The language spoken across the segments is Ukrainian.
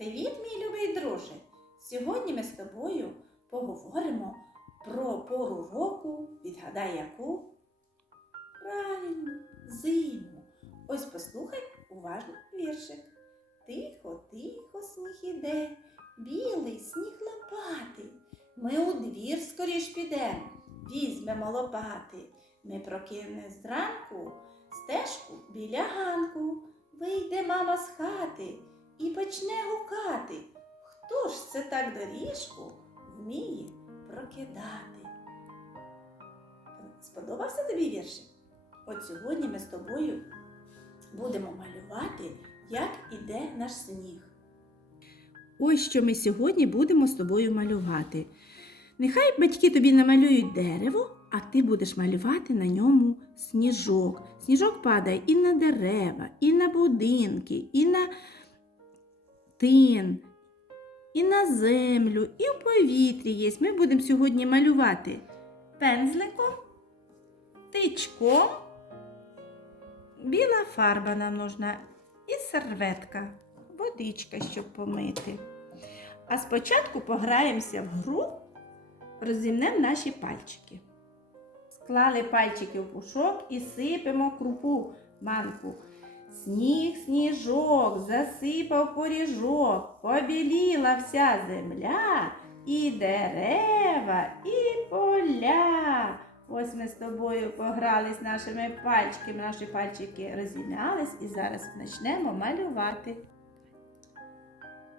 Привіт, мій любий друже! Сьогодні ми з тобою поговоримо про пору року, відгадай яку? Правильно, зиму. Ось послухай уважно віршик. Тихо, тихо, сніг іде, білий сніг лопатий. Ми у двір скоріш підемо, візьмемо лопати. Ми прокине зранку стежку біля ганку. Вийде мама з хати і почне гукати. Хто ж це так доріжку вміє прокидати? Сподобався тобі віршик? От сьогодні ми з тобою будемо малювати, як іде наш сніг. Ось що ми сьогодні будемо з тобою малювати. Нехай батьки тобі намалюють дерево, а ти будеш малювати на ньому сніжок. Сніжок падає і на дерева, і на будинки, і на тин, і на землю, і в повітрі є. Ми будемо сьогодні малювати пензликом, тичком, біла фарба нам нужна і серветка, водичка, щоб помити. А спочатку пограємося в гру, розімнемо наші пальчики. Склали пальчики в пушок і сипемо крупу манку. Сніг, сніжок, засипав поріжок, побіліла вся земля, і дерева, і поля. Ось ми з тобою погрались нашими пальчиками, наші пальчики розім'ялись і зараз почнемо малювати.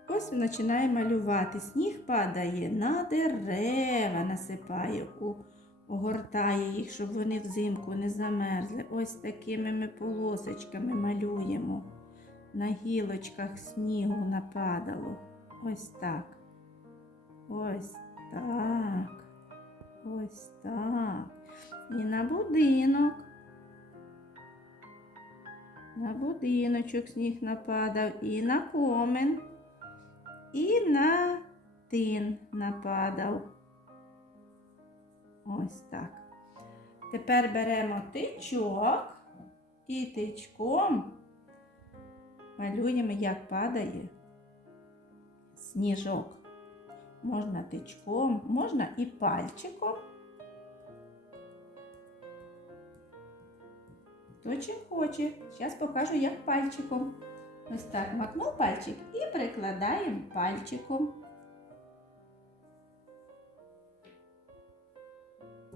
Ось ми починаємо малювати. Сніг падає на дерева, насипає, у- огортає їх, щоб вони взимку не замерзли. Ось такими ми полосочками малюємо. На гілочках снігу нападало. Ось так. Ось так. Ось так. І на будинок. На будиночок сніг нападав, і на комен, і на тин нападав. Ось так. Тепер беремо тичок і тичком малюємо, як падає сніжок. Можна тичком, можна і пальчиком. Хто чим хоче. Зараз покажу, як пальчиком. Ось так макнув пальчик і прикладаємо пальчиком.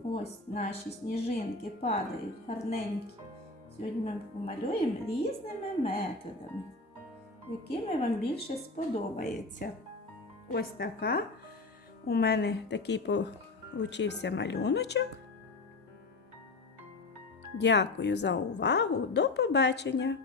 Ось наші сніжинки падають гарненькі. Сьогодні ми помалюємо різними методами, якими вам більше сподобається. Ось така. У мене такий получився малюночок. Дякую за увагу. До побачення!